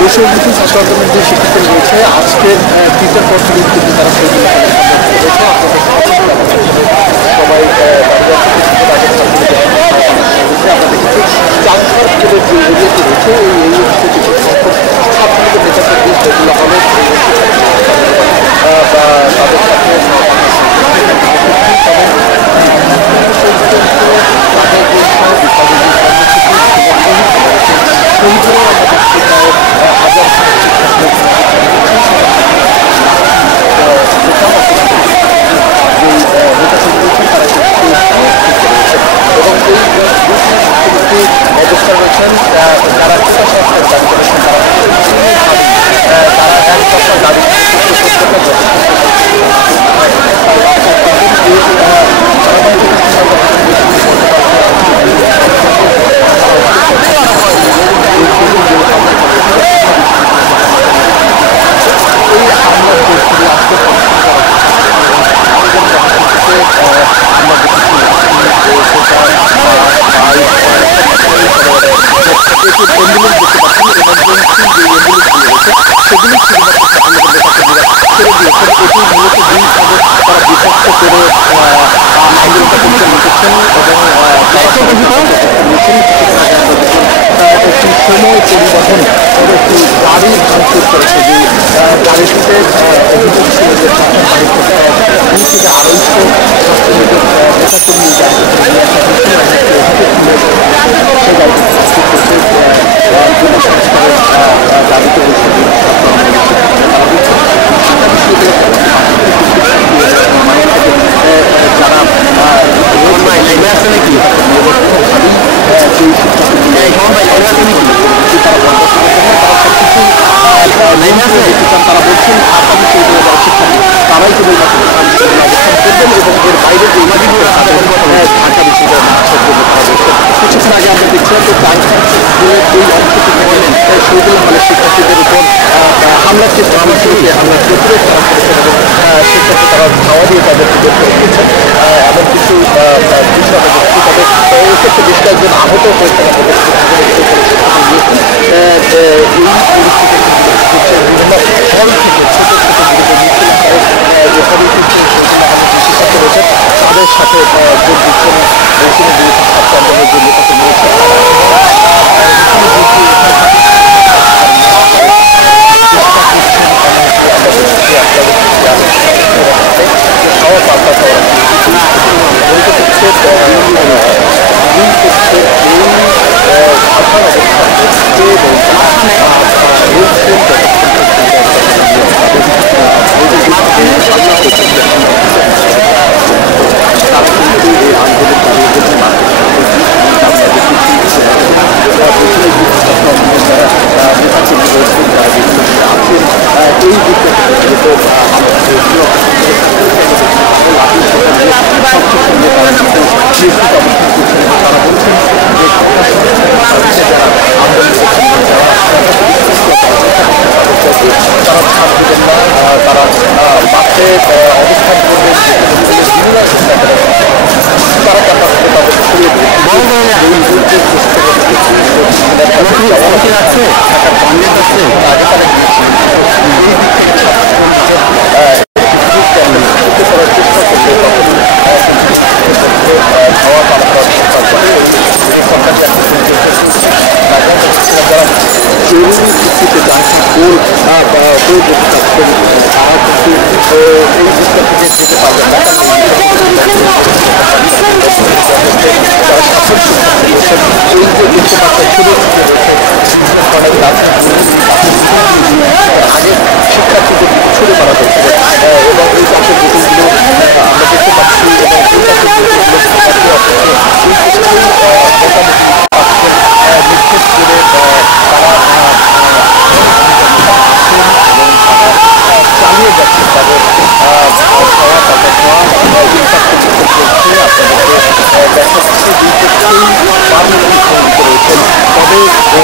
বেসরকারি ছাত্র আন্দোলনের যে শিক্ষার্থী রয়েছে আজকের তৃতীয় পর থেকে কিন্তু তারা সবাই আমরা দেখেছি চাঁদঘর স্কুলের যে এরিয়াটি রয়েছে এই এরিয়াটিতে কিছু ছাত্রদের নেতাকর্মী সেগুলো হলে বা তাদের সাথে অবস্থা রয়েছেন যারা দাবি করেছেন তারা এক দফা দাবি সময় পরিবহন একটি গাড়ি ভাঙচুর করেছে যে গাড়িটিতে অভিযোগ ছিল যে বাড়ি থেকে 200 থেকে 250 নেতাকর্মী দাবিতে যারা তারা বলছেন আগামী 14 শিক্ষার্থী তারাই কেবল অবস্থান করবেন এবং এর বাইরে ঢাকা বিশ্ববিদ্যালয় কিছুক্ষণ আগে আমরা দেখছিলাম যে স্কুলের দুই অংশ থেকে শহীদুল আহমেদের শিক্ষার্থীদের উপর হামলার চেষ্টা হয়েছিল যে হামলার প্রতিরোধ করা হয়েছে এবং শিক্ষার্থী তারা ধাওয়া দিয়ে তাদেরকে বের করে দিয়েছেন এবং কিছু বিষয় তবে এক্ষেত্রে বেশ কয়েকজন আহত হয়েছেন তাদের সাথে যোগ দিচ্ছেন ছাত্র আন্দোলনের যে নেতাকর্মী রয়েছে তারা মাঠে অবস্থান করবে তারা তাদের ছড়িয়ে আছে জরুরি ভিত্তিতে যারা গোল তারা কিন্তু এই দিকটা থেকে যেতে পারবেন না যারা সাফল শিক্ষার্থী রয়েছেন এই যে দেখতে পাচ্ছেন আগে শিক্ষার্থীদের ছুড়ে মারা হয়েছিল এবং এই পাশের বোতলগুলো আমরা দেখতে পাচ্ছি চালিয়ে যাচ্ছে তাদের তবে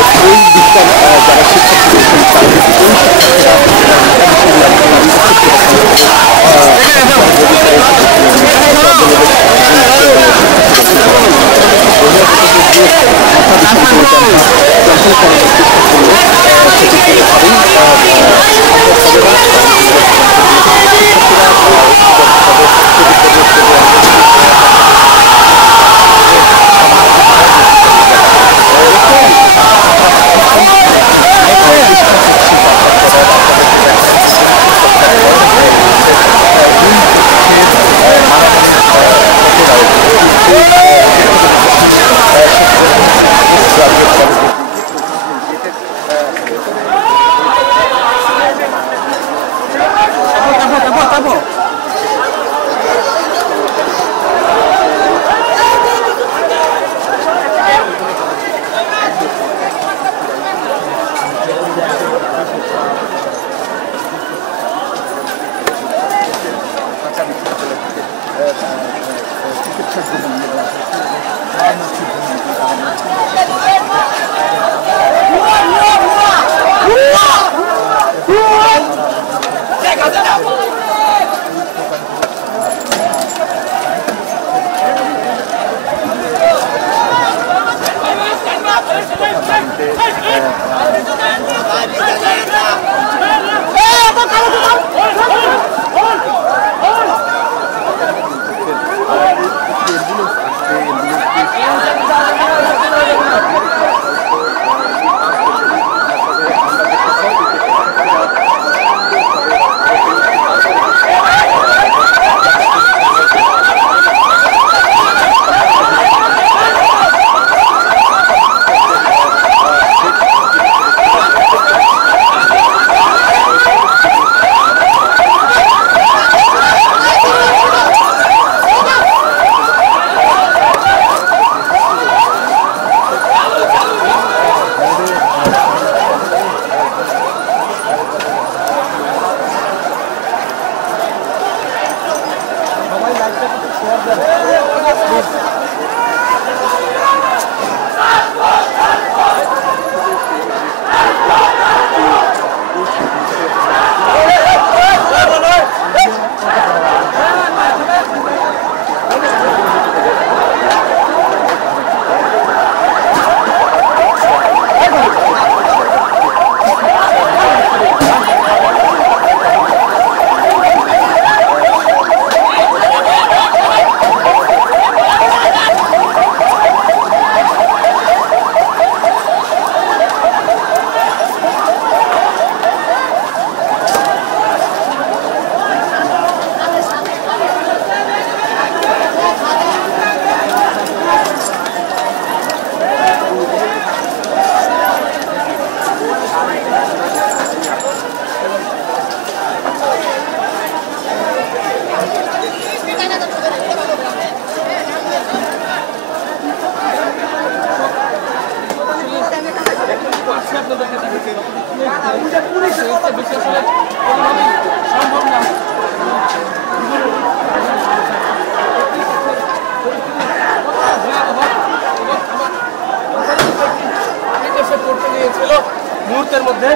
মুহূর্তের মধ্যে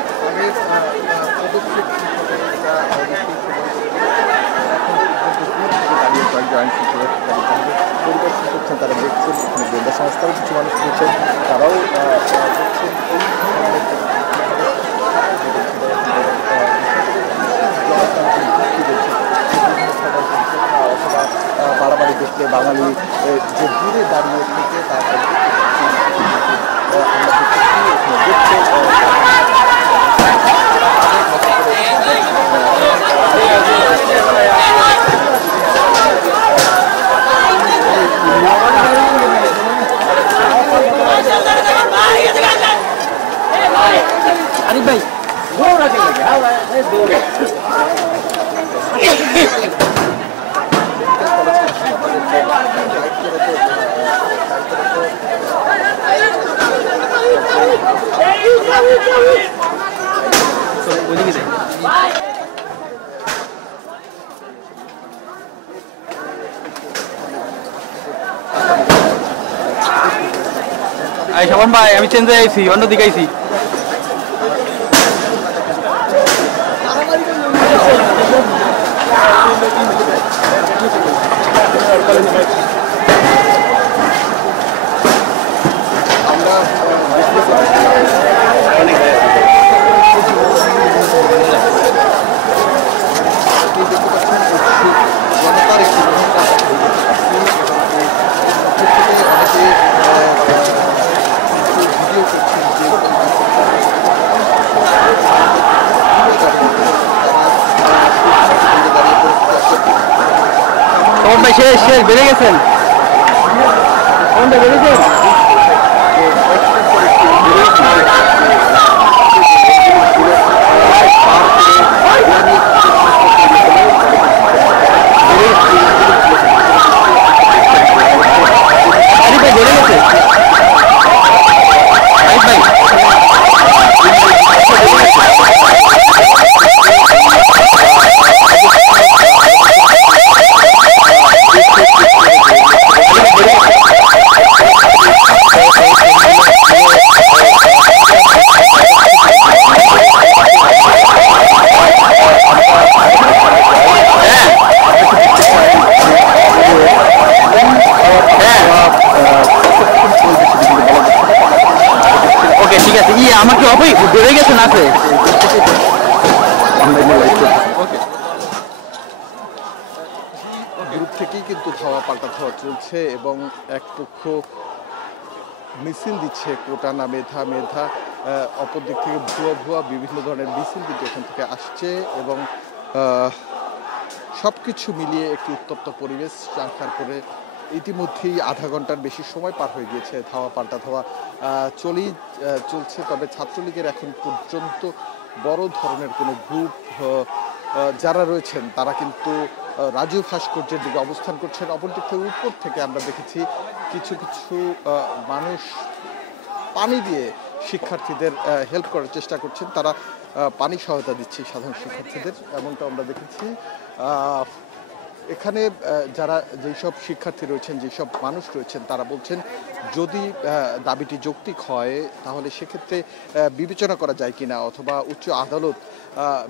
পরিদর্শন করছেন, তারা দেখছেন গোয়েন্দা সংস্থারও কিছু মানুষ রয়েছেন, তারাও অথবা বাড়াবাড়ি দেখলে বাঙালি যে দূরে দাঁড়িয়ে থেকে তারপর আরিফ ভাই দৌড় আছে দৌড়ে ওদিকে যাই। শাবান ভাই আমি চেঞ্জ হয়ে আইছি, অন্যদিকে আইছি। শেষ শেষ বেড়ে গেছেন, বেড়েছেন বেড়ে গেছেন আছে গ্রুপ থেকেই কিন্তু ধাওয়া পাল্টা ধাওয়া চলছে এবং এক পক্ষ মিছিল দিচ্ছে কোটা না মেধা মেধা, অপর দিক থেকে ভুয়া ভুয়া বিভিন্ন ধরনের মিছিল কিন্তু এখান থেকে আসছে এবং সব কিছু মিলিয়ে একটি উত্তপ্ত পরিবেশ চাঙ্খার করে ইতিমধ্যেই আধা ঘন্টার বেশি সময় পার হয়ে গিয়েছে। ধাওয়া পাল্টা ধাওয়া চলছে, তবে ছাত্রলীগের এখন পর্যন্ত বড় ধরনের কোনো গ্রুপ যারা রয়েছেন তারা কিন্তু রাজু ভাস্কর্যের দিকে অবস্থান করছেন। অপরদিক থেকে উপর থেকে আমরা দেখেছি কিছু কিছু মানুষ পানি দিয়ে শিক্ষার্থীদের হেল্প করার চেষ্টা করছেন, তারা পানি সহায়তা দিচ্ছে সাধারণ শিক্ষার্থীদের, এমনটা আমরা দেখেছি। এখানে যারা যেসব শিক্ষার্থী রয়েছেন, যেসব মানুষ রয়েছেন, তারা বলছেন যদি দাবিটি যৌক্তিক হয় তাহলে সেক্ষেত্রে বিবেচনা করা যায় কিনা অথবা উচ্চ আদালত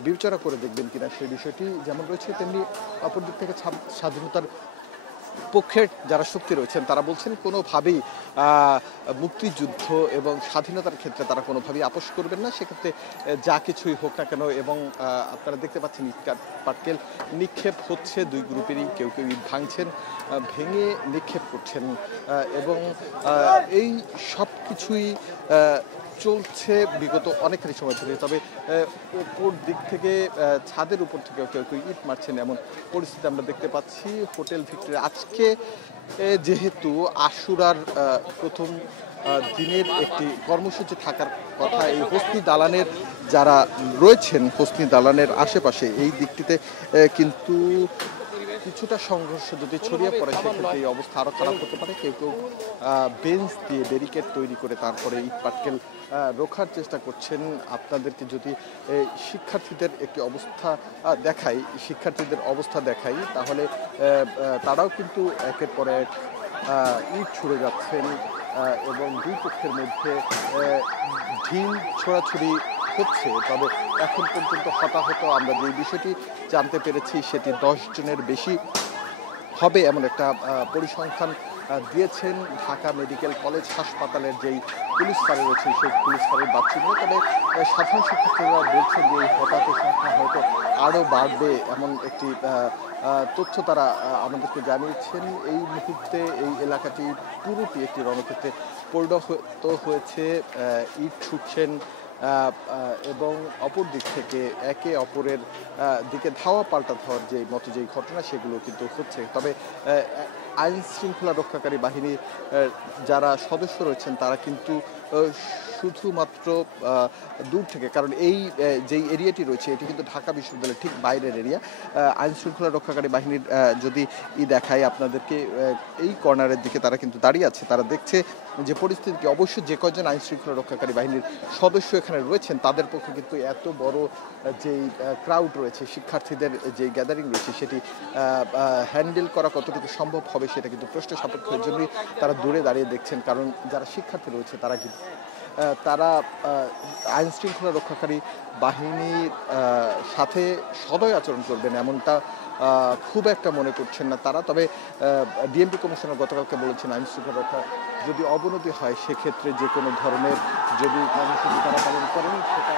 বিবেচনা করে দেখবেন কিনা সেই বিষয়টি যেমন রয়েছে, তেমনি অপরদিক থেকে স্বাধীনতার পক্ষের যারা শক্তি রয়েছেন তারা বলছেন কোনোভাবেই মুক্তিযুদ্ধ এবং স্বাধীনতার ক্ষেত্রে তারা কোনোভাবেই আপোষ করবেন না, সেক্ষেত্রে যা কিছুই হোক না কেন। এবং আপনারা দেখতে পাচ্ছেন ইট পাটকেল নিক্ষেপ হচ্ছে, দুই গ্রুপেরই কেউ কেউ ইট ভাঙছেন, ভেঙে নিক্ষেপ করছেন এবং এই সব কিছুই চলছে বিগত অনেকখানি সময় ধরে। তবে উপর দিক থেকে ছাদের উপর থেকে কেউ কেউ ইট মারছেন এমন পরিস্থিতি আমরা দেখতে পাচ্ছি। হোটেল ভিক্টোরি আজকে যেহেতু আশুরার প্রথম দিনের একটি কর্মসূচি থাকার কথা, এই হোসনি দালানের যারা রয়েছেন হোসনি দালানের আশেপাশে এই দিকটিতে কিন্তু কিছুটা সংঘর্ষ যদি ছড়িয়ে পড়ে সেক্ষেত্রে এই অবস্থা আরও খারাপ হতে পারে। কেউ কেউ বেঞ্চ দিয়ে ব্যারিকেড তৈরি করে তারপরে ইট পাটকেল রোখার চেষ্টা করছেন। আপনাদেরকে যদি শিক্ষার্থীদের একটি শিক্ষার্থীদের অবস্থা দেখাই তাহলে তারাও কিন্তু একের পর এক ইট ছুড়ে যাচ্ছেন এবং দুই পক্ষের মধ্যে ঢিল ছোড়াছুড়ি হচ্ছে। তবে এখন পর্যন্ত হতাহত আমরা যে বিষয়টি জানতে পেরেছি সেটি 10 জনের বেশি হবে এমন একটা পরিসংখ্যান দিয়েছেন ঢাকা মেডিকেল কলেজ হাসপাতালের যেই পুলিশ ফাঁড়ি রয়েছে সেই পুলিশ ফাঁড়ির বাথরুমে। তবে সাধারণ শিক্ষার্থীরা বলছেন যে এই হতাহত সংখ্যা হয়তো আরও বাড়বে এমন একটি তথ্য তারা আমাদেরকে জানিয়েছেন। এই মুহূর্তে এই এলাকাটি পুরোটি একটি রণক্ষেত্রে পরিণত হয়েছে। ইট ছুটছেন এবং অপর দিক থেকে একে অপরের দিকে ধাওয়া পাল্টা ধাওয়ার যেই ঘটনা সেগুলো কিন্তু হচ্ছে। তবে আইন শৃঙ্খলা রক্ষাকারী বাহিনীর যারা সদস্য রয়েছেন তারা কিন্তু শুধুমাত্র দূর থেকে, কারণ এই যেই এরিয়াটি রয়েছে এটি কিন্তু ঢাকা বিশ্ববিদ্যালয়ের ঠিক বাইরের এরিয়া, আইন শৃঙ্খলা রক্ষাকারী বাহিনীর যদি দেখায় আপনাদেরকে এই কর্নারের দিকে তারা কিন্তু দাঁড়িয়ে আছে, তারা দেখছে যে পরিস্থিতি অবশ্যই যে কয়জন আইন শৃঙ্খলা রক্ষাকারী বাহিনীর সদস্য এখানে রয়েছেন তাদের পক্ষে কিন্তু এত বড় যেই ক্রাউড রয়েছে, শিক্ষার্থীদের যে গ্যাদারিং রয়েছে সেটি হ্যান্ডেল করা কতটুকু সম্ভব হবে সেটা কিন্তু প্রশ্ন সাপেক্ষের জন্যই তারা দূরে দাঁড়িয়ে দেখছেন। কারণ যারা শিক্ষার্থী রয়েছে তারা আইন শৃঙ্খলা রক্ষাকারী বাহিনীর সাথে সদয় আচরণ করবেন এমনটা খুব একটা মনে করছেন না তারা। তবে ডিএমপি কমিশনার গতকালকে বলেছেন আইন শৃঙ্খলা রক্ষা যদি অবনতি হয় সেক্ষেত্রে যে কোনো ধরনের যদি কর্মসূচি তারা পালন করেন সেটা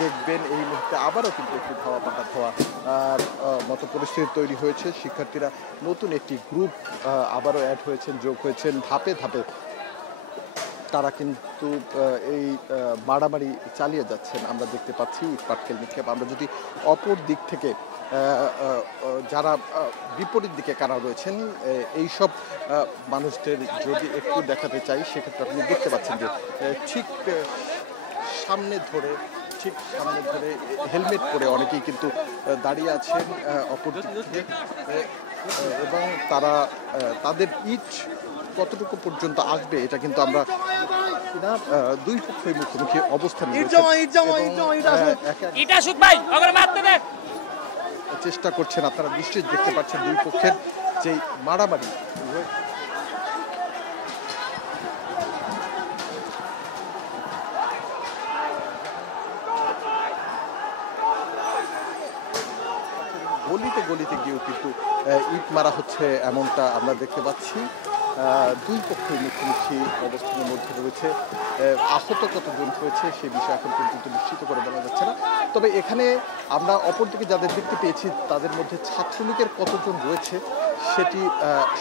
দেখবেন। এই মুহূর্তে আবারও কিন্তু একটি ধাওয়া পাল্টা ধাওয়া মতো পরিস্থিতি তৈরি হয়েছে। শিক্ষার্থীরা নতুন একটি গ্রুপ আবারও অ্যাড হয়েছেন, যোগ হয়েছেন, ধাপে ধাপে তারা কিন্তু এই মারামারি চালিয়ে যাচ্ছেন আমরা দেখতে পাচ্ছি ইট পাটকেল নিক্ষেপ। আমরা যদি অপর দিক থেকে যারা বিপরীত দিকে কারা রয়েছেন এইসব মানুষদের যদি একটু দেখাতে চাই সেক্ষেত্রে আপনি দেখতে পাচ্ছেন যে ঠিক সামনে ধরে হেলমেট পরে অনেকেই কিন্তু দাঁড়িয়ে আছেন অপর দিক থেকে এবং তারা তাদের ইট কতটুকু পর্যন্ত আসবে এটা কিন্তু আমরা দুই পক্ষের মুখোমুখি অবস্থান চেষ্টা করছেন। আপনারা নিশ্চয়ই দেখতে পাচ্ছেন দুই পক্ষের যে মারামারি গলিতে গিয়েও কিন্তু ইট মারা হচ্ছে এমনটা আমরা দেখতে পাচ্ছি। দুই পক্ষই মুখোমুখি অবস্থানের মধ্যে রয়েছে। আহত কতজন হয়েছে সে বিষয়ে এখন পর্যন্ত নিশ্চিত করে বলা যাচ্ছে না। তবে এখানে আমরা অপরদিকে যাদের দেখতে পেয়েছি তাদের মধ্যে ছাত্রলীগের কতজন রয়েছে সেটি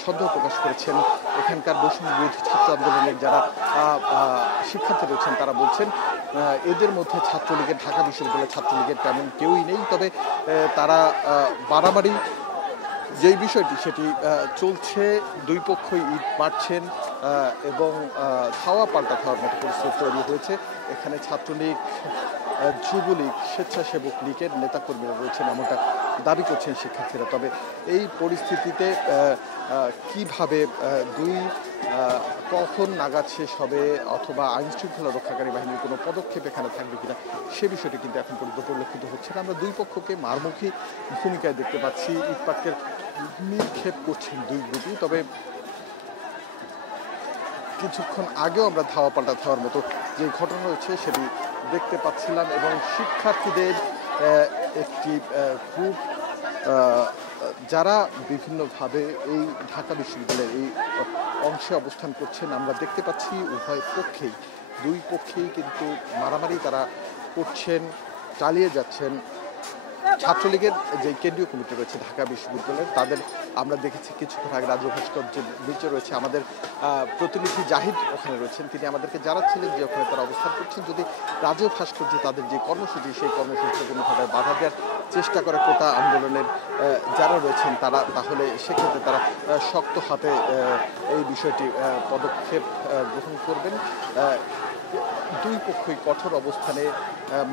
সন্দেহ প্রকাশ করেছেন এখানকার বৈষম্য বিরোধী ছাত্র আন্দোলনের যারা শিক্ষার্থী রয়েছেন। তারা বলছেন এদের মধ্যে ছাত্রলীগের, ঢাকা বিশ্ববিদ্যালয়ের ছাত্রলীগের তেমন কেউই নেই। তবে তারা বাড়াবাড়ি যেই বিষয়টি সেটি চলছে, দুই পক্ষই ইট মারছেন এবং ধাওয়া পাল্টা খাওয়ার মতো পরিস্থিতি তৈরি হয়েছে। এখানে ছাত্রলীগ, যুবলীগ, স্বেচ্ছাসেবক লীগের নেতাকর্মীরা রয়েছেন এমনটা দাবি করছেন শিক্ষার্থীরা। তবে এই পরিস্থিতিতে কিভাবে কখন নাগাদ শেষ হবে অথবা আইন শৃঙ্খলা রক্ষাকারী বাহিনীর কোনো পদক্ষেপ এখানে থাকবে কিনা সে বিষয়টি কিন্তু এখন পর্যন্ত পরিলক্ষিত হচ্ছে না। আমরা দুই পক্ষকে মারমুখী ভূমিকায় দেখতে পাচ্ছি। ইটপাটকের নিক্ষেপ করছেন দুই গ্রুপই। তবে কিছুক্ষণ আগেও আমরা ধাওয়া পাল্টা ধাওয়ার মতো যে ঘটনা রয়েছে সেটি দেখতে পাচ্ছিলাম এবং শিক্ষার্থীদের একটি গ্রুপ যারা বিভিন্নভাবে এই ঢাকা বিশ্ববিদ্যালয়ের এই অংশে অবস্থান করছেন আমরা দেখতে পাচ্ছি উভয় পক্ষেই, দুই পক্ষেই কিন্তু মারামারি তারা করছেন, চালিয়ে যাচ্ছেন। ছাত্রলীগের যে কেন্দ্রীয় কমিটি রয়েছে ঢাকা বিশ্ববিদ্যালয়ের তাদের আমরা দেখেছি কিছুক্ষণ আগে রাজু ভাস্কর্যের নিচে রয়েছে আমাদের প্রতিনিধি জাহিদ ওখানে রয়েছেন। তিনি আমাদেরকে জানাচ্ছিলেন যে ওখানে তারা অবস্থান করছেন। যদি রাজু ভাস্কর্যে তাদের যে কর্মসূচি সেই কর্মসূচিতে কোনোভাবে বাধা দেওয়ার চেষ্টা করে কোটা আন্দোলনের যারা রয়েছেন তারা, তাহলে সেক্ষেত্রে তারা শক্ত হাতে এই বিষয়টি পদক্ষেপ গ্রহণ করবেন। দুই পক্ষই কঠোর অবস্থানে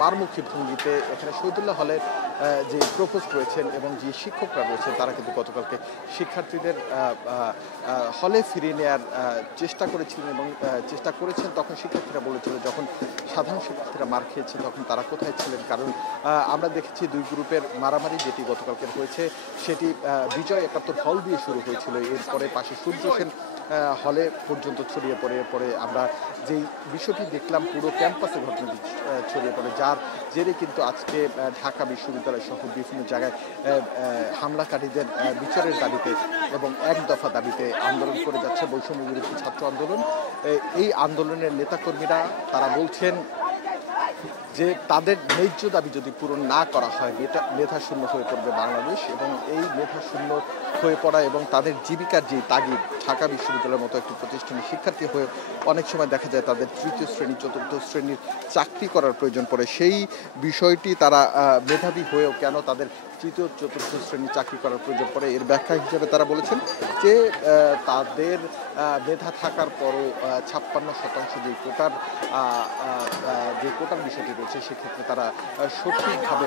মারমুখী ভঙ্গিতে এখানে শহীদুল্লাহ হলের যে প্রভোস্ট রয়েছেন এবং যে শিক্ষকরা রয়েছেন তারা কিন্তু গতকালকে শিক্ষার্থীদের হলে ফিরিয়ে নেওয়ার চেষ্টা করেছিলেন এবং চেষ্টা করেছেন। তখন শিক্ষার্থীরা বলেছিল যখন সাধারণ শিক্ষার্থীরা মার খেয়েছে তখন তারা কোথায় ছিলেন, কারণ আমরা দেখেছি দুই গ্রুপের মারামারি যেটি গতকালকে হয়েছে সেটি বিজয় ৭১ হল দিয়ে শুরু হয়েছিল। এরপরে পাশে সূর্য সেন হলে পর্যন্ত ছড়িয়ে পড়ে আমরা যেই বিষয়টি দেখলাম পুরো ক্যাম্পাসে ঘটনাটি ছড়িয়ে পড়ে, যার জেরে কিন্তু আজকে ঢাকা বিশ্ববিদ্যালয় সহ বিভিন্ন জায়গায় হামলাকারীদের বিচারের দাবিতে এবং এক দফা দাবিতে আন্দোলন করে যাচ্ছে বৈষম্য বিরোধী ছাত্র আন্দোলন। এই আন্দোলনের নেতাকর্মীরা তারা বলছেন যে তাদের ন্যায্য দাবি যদি পূরণ না করা হয় মেধাশূন্য হয়ে পড়বে বাংলাদেশ এবং এই মেধাশূন্য হয়ে পড়া এবং তাদের জীবিকার যে তাগিদ, ঢাকা বিশ্ববিদ্যালয়ের মতো একটি প্রতিষ্ঠানে শিক্ষার্থী হয়ে অনেক সময় দেখা যায় তাদের তৃতীয় শ্রেণী, চতুর্থ শ্রেণীর চাকরি করার প্রয়োজন পড়ে। সেই বিষয়টি তারা মেধাবী হয়েও কেন তাদের তৃতীয় চতুর্থ শ্রেণী চাকরি করার প্রয়োজন পড়ে এর ব্যাখ্যা হিসেবে তারা বলেছেন যে তাদের মেধা থাকার পরও ৫৬% যে কোটার বিষয়টি রয়েছে সেক্ষেত্রে তারা সঠিকভাবে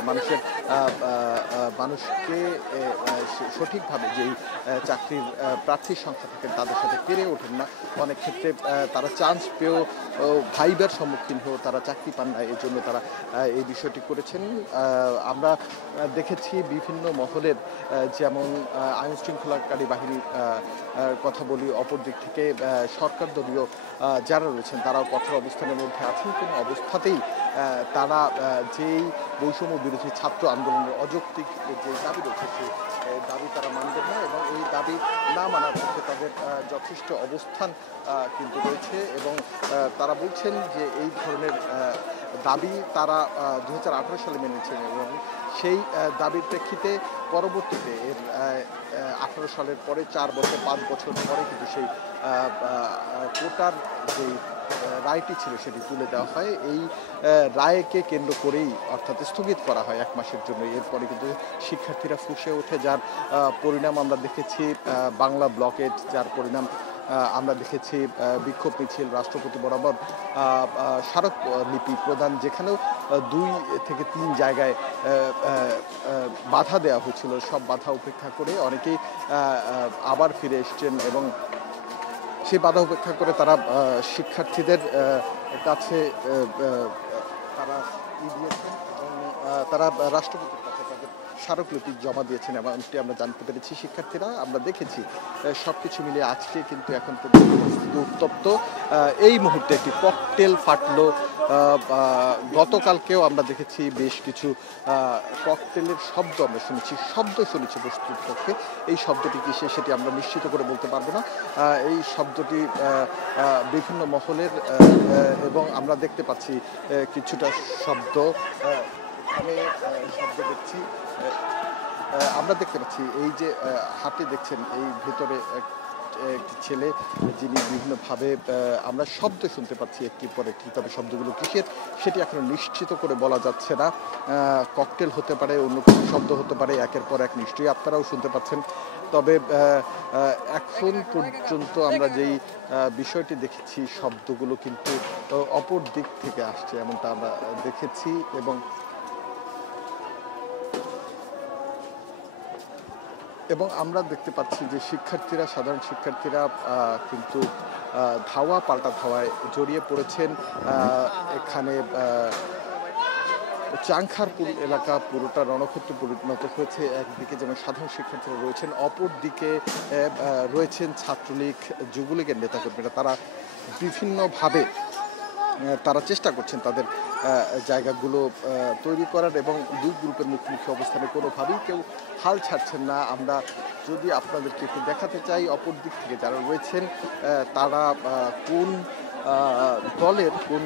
মানুষকে সঠিকভাবে যেই চাকরির প্রার্থীর সংখ্যা থাকেন তাদের সাথে পেরে ওঠেন না। অনেক ক্ষেত্রে তারা চান্স পেয়েও ভাইবার সম্মুখীন হয়েও তারা চাকরি পান না, এই জন্য তারা এই বিষয়টি করেছেন। আমরা দেখেছি বিভিন্ন মহলের, যেমন আইন শৃঙ্খলাকারী বাহিনীর কথা বলি, অপর দিক থেকে সরকার দলীয় যারা রয়েছেন তারাও কঠোর অবস্থানের মধ্যে আছেন। কোনো অবস্থাতেই তারা যেই বৈষম্য বিরোধী ছাত্র আন্দোলনের অযৌক্তিক যে দাবি রয়েছে সেই দাবি তারা মানবেন না এবং এই দাবি না মানার পক্ষে তাদের যথেষ্ট অবস্থান কিন্তু রয়েছে এবং তারা বলছেন যে এই ধরনের দাবি তারা ২০১৮ সালে মেনেছেন এবং সেই দাবির প্রেক্ষিতে পরবর্তীতে এর ১৮ সালের পরে ৪ বছর ৫ বছর পরে কিন্তু সেই কোটার যেই রায়টি ছিল সেটি তুলে দেওয়া হয়। এই রায়কে কেন্দ্র করেই অর্থাৎ স্থগিত করা হয় ১ মাসের জন্য। এরপরে কিন্তু শিক্ষার্থীরা ফুঁসে ওঠে, যার পরিণাম আমরা দেখেছি বাংলা ব্লকেট, যার পরিণাম আমরা দেখেছি বিক্ষোভ মিছিল, রাষ্ট্রপতি বরাবর স্মারকলিপি প্রদান, যেখানেও ২ থেকে ৩ জায়গায় বাধা দেওয়া হয়েছিল। সব বাধা উপেক্ষা করে অনেকেই আবার ফিরে এসছেন এবং সেই বাধা উপেক্ষা করে তারা শিক্ষার্থীদের কাছে তারা দিয়েছেন এবং তারা রাষ্ট্রপতির কাছে তাদের স্মারকলিপি জমা দিয়েছেন এমনটি আমরা জানতে পেরেছি শিক্ষার্থীরা। আমরা দেখেছি সবকিছু মিলিয়ে আজকে কিন্তু এখন পর্যন্ত পরিস্থিতি উত্তপ্ত। এই মুহূর্তে একটি ককটেল ফাটলো। গতকালকেও আমরা দেখেছি বেশ কিছু ককটেলের শব্দ আমরা শুনেছি বস্তুতপক্ষে এই শব্দটি কি সেটি আমরা নিশ্চিত করে বলতে পারবো না। এই শব্দটি বিভিন্ন মহলের এবং আমরা দেখতে পাচ্ছি কিছুটা শব্দ আমি শব্দ দেখছি। আমরা দেখতে পাচ্ছি এই যে হাতে দেখছেন এই ভেতরে একটি ছেলে যিনি বিভিন্নভাবে আমরা শব্দ শুনতে পাচ্ছি একটির পর একটি, তবে শব্দগুলো কিসের সেটি এখনো নিশ্চিত করে বলা যাচ্ছে না। ককটেল হতে পারে, অন্য কিছু শব্দ হতে পারে, একের পর এক নিশ্চয়ই আপনারাও শুনতে পাচ্ছেন। তবে এখন পর্যন্ত আমরা যেই বিষয়টি দেখেছি শব্দগুলো কিন্তু অপর দিক থেকে আসছে এমনটা আমরা দেখেছি এবং আমরা দেখতে পাচ্ছি যে সাধারণ শিক্ষার্থীরা কিন্তু ধাওয়া পাল্টা ধাওয়ায় জড়িয়ে পড়েছেন। এখানে চাংখারপুর এলাকা পুরোটা রণক্ষেত্রে পরিণত হয়েছে। একদিকে যেমন সাধারণ শিক্ষার্থীরা রয়েছেন, অপর দিকে রয়েছেন ছাত্রলীগ যুবলীগের নেতাকর্মীরা। তারা বিভিন্নভাবে তারা চেষ্টা করছেন তাদের জায়গাগুলো তৈরি করার এবং দুই গ্রুপের মুখোমুখি অবস্থানে কোনোভাবেই কেউ হাল ছাড়ছেন না। আমরা যদি আপনাদেরকে একটু দেখাতে চাই অপর দিক থেকে যারা রয়েছেন তারা কোন দলের কোন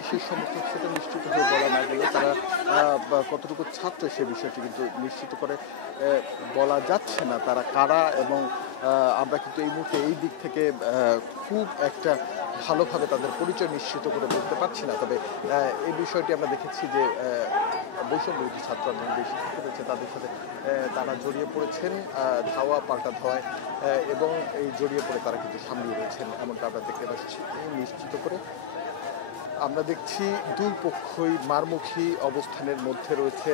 ইস্যুর সমর্থক সেটা নিশ্চিত হয়ে বলা না গেলে তারা কতটুকু ছাত্র সে বিষয়টি কিন্তু নিশ্চিত করে বলা যাচ্ছে না তারা কারা। এবং আমরা কিন্তু এই মুহূর্তে এই দিক থেকে খুব একটা ভালোভাবে তাদের পরিচয় নিশ্চিত করে বলতে পারছি না। তবে এই বিষয়টি আমরা দেখেছি যে বৈষম্যবিরোধী ছাত্র আন্দোলন যে শিক্ষিত রয়েছে তাদের সাথে তারা জড়িয়ে পড়েছেন ধাওয়া পাল্টা ধাওয়ায় এবং এই জড়িয়ে পড়ে তারা কিন্তু সামলিয়ে রয়েছেন এমনটা আমরা দেখতে পাচ্ছি। নিশ্চিত করে আমরা দেখছি দুই পক্ষই মারমুখী অবস্থানের মধ্যে রয়েছে।